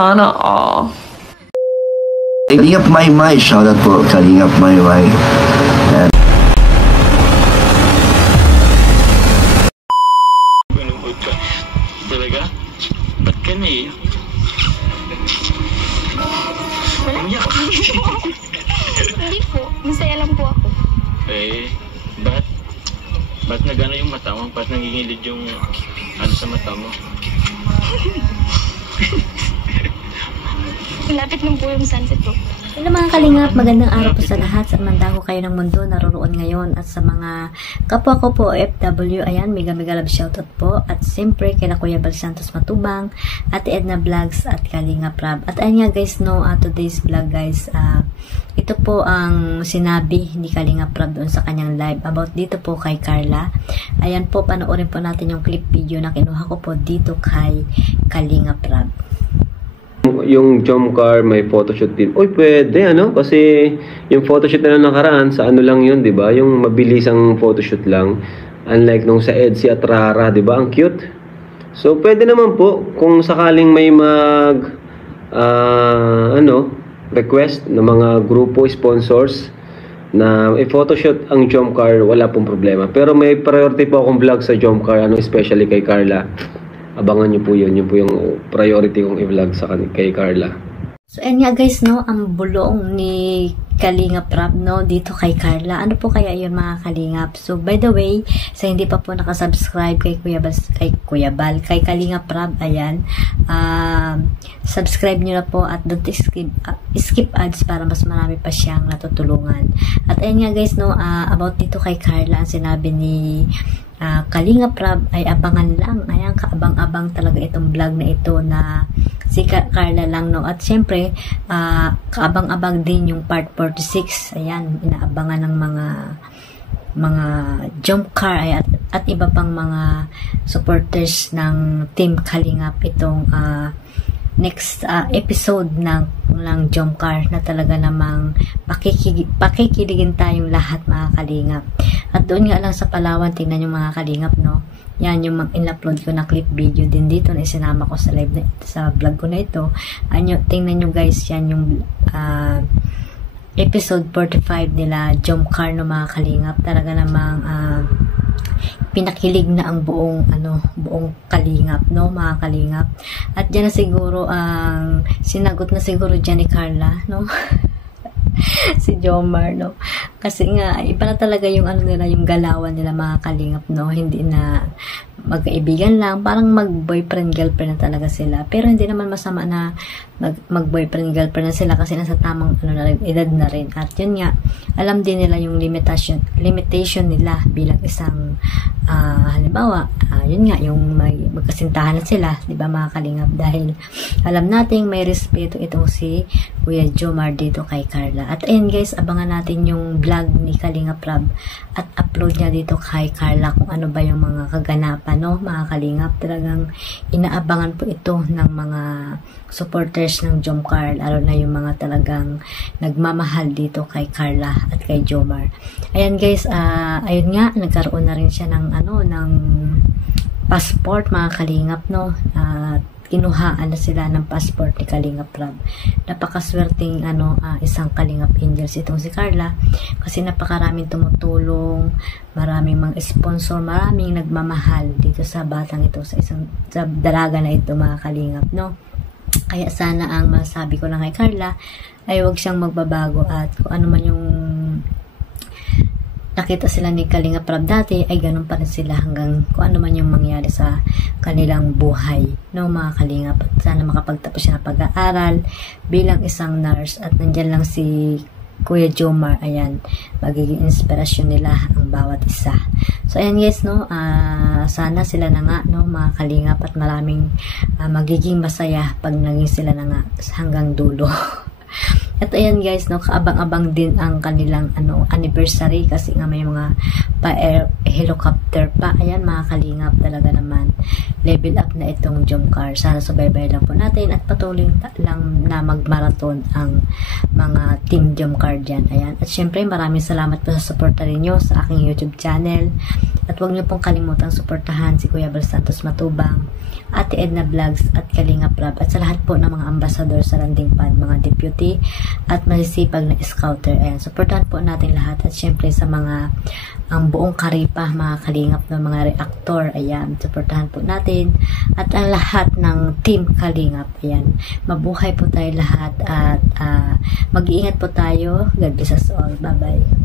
Sana all. Kalingap Maymay, shoutout po Kalingap Maymay. Talaga? Ba't ka naiyak? Umiyak? Hindi po, masaya lang po ako. Ba't nagana yung mata mo? Ba't nangingilid yung ano sa mata mo? Lapit lang po yung sunset po. Hello mga kalingap, magandang araw po sa lahat sa mandang ko kayo ng mundo naroon ngayon at sa mga kapwa ko po FW, ayan, mega love shoutout po at siyempre kay Kuya Bal Santos Matubang at Edna Vlogs at Kalingap Rab. At ayan nga guys, no, today's vlog guys, ito po ang sinabi ni Kalingap Rab doon sa kanyang live about dito po kay Carla. Ayan po, panoorin po natin yung clip video na kinuha ko po dito kay Kalingap Rab. Yung Jomcar may photoshoot din. Uy, pwede ano? Kasi yung photoshoot na nakaraan sa ano lang yun, 'di ba? Yung mabilisang photoshoot lang. Unlike nung sa Edsy at Rara, 'di ba? Ang cute. So, pwede naman po kung sakaling may request ng mga grupo sponsors na i-photoshoot ang Jomcar, wala pong problema. Pero may priority po akong vlog sa Jomcar, especially kay Carla. Abangan nyo po yun. Yun po yung priority kong i-vlog kay Carla. So, and nga guys, no, ang bulong ni Kalingap Rab, no, dito kay Carla. Ano po kaya yun mga Kalingap? So, by the way, sa hindi pa po nakasubscribe kay kay Kalingap Rab, ayan, subscribe nyo na po at don't skip ads para mas marami pa siyang natutulungan. At ayan nga guys, no, about dito kay Carla, ang sinabi ni Kalingap Rab ay abangan lang. Ayan, kaabang-abang talaga itong vlog na ito na si Carla lang, no. At syempre, kaabang-abang din yung part 46. Ayan, inaabangan ng mga Jomcar at iba pang mga supporters ng Team Kalingap itong next episode ng Jomcar na talaga namang pakikiligin tayong lahat mga Kalingap. At doon nga lang sa Palawan, tingnan yung mga Kalingap, no. Yan yung in-upload ko na clip video din dito na isinama ko sa live sa vlog ko na ito. Tingnan nyo guys, yan yung episode 45 nila Jomcar, no mga Kalingap. Talaga namang pinakilig na ang buong Kalingap, no mga Kalingap. At diyan na siguro ang sinagot na siguro diyan ni Carla, no. Si Jomar, no. Kasi nga iba na talaga yung nila, yung galawan nila mga Kalingap, no. Hindi na magkaibigan lang, parang mag-boyfriend girlfriend na talaga sila. Pero hindi naman masama na mag-boyfriend girlfriend na sila kasi nasa tamang edad na rin. At yun nga, alam din nila yung limitation nila bilang isang halimbawa, yun nga, yung magkasintahan na sila, di ba mga Kalingap, dahil alam nating may respeto itong si Kuya Jomar dito kay Carla. At ayun guys, abangan natin yung vlog ni Kalingap Rab at upload niya dito kay Carla kung ano ba yung mga kaganapan, no mga Kalingap. Talagang inaabangan po ito ng mga supporters ng Jomcar, lalo na yung mga talagang nagmamahal dito kay Carla at kay Jomar. Ayan guys, ayun nga, nagkaroon na rin siya ng ng passport mga Kalingap, no. Kinuhaan na sila ng passport ni Kalingap Rab. Napakaswerteng isang Kalingap Angels itong si Carla kasi napakaraming tumutulong, maraming mga sponsor, maraming nagmamahal dito sa batang ito, sa dalaga na ito mga Kalingap, no. Kaya sana ang masabi ko lang kay Carla ay huwag siyang magbabago at kung ano man yung nakita sila ni Kalingap Rab dati ay ganun pa rin sila hanggang kung ano man yung mangyari sa kanilang buhay, no mga Kalingap. At sana makapagtapos siya ng pag-aaral bilang isang nurse at nandyan lang si Kuya Jomar. Ayan, magiging inspirasyon nila ang bawat isa. So ayan guys, no, sana sila na nga, no mga Kalingap, at maraming magiging masaya pag naging sila na nga hanggang dulo. At ayan guys, no, kaabang-abang din ang kanilang anniversary kasi nga may mga helicopter pa. Ayan mga kalingap, talaga naman level up na itong Jomcar. Sana subaybay lang po natin at patuloy lang na magmarathon ang mga team Jomcar dyan. Ayan. At syempre maraming salamat po sa suporta ninyo sa aking YouTube channel. At huwag niyo pong kalimutang suportahan si Kuya Bal Santos Matubang, Ate Edna Vlogs at Kalingap Rab, at sa lahat po ng mga ambassador sa Landing Pad, mga deputy at masisipag na scouter. Ayan, suportahan po natin lahat. At syempre sa mga ang buong Karipa, mga kalingap ng mga reactor, ayan, suportahan po natin at ang lahat ng team Kalingap. Ayan, mabuhay po tayo lahat at mag-iingat po tayo. God bless us all. Bye bye.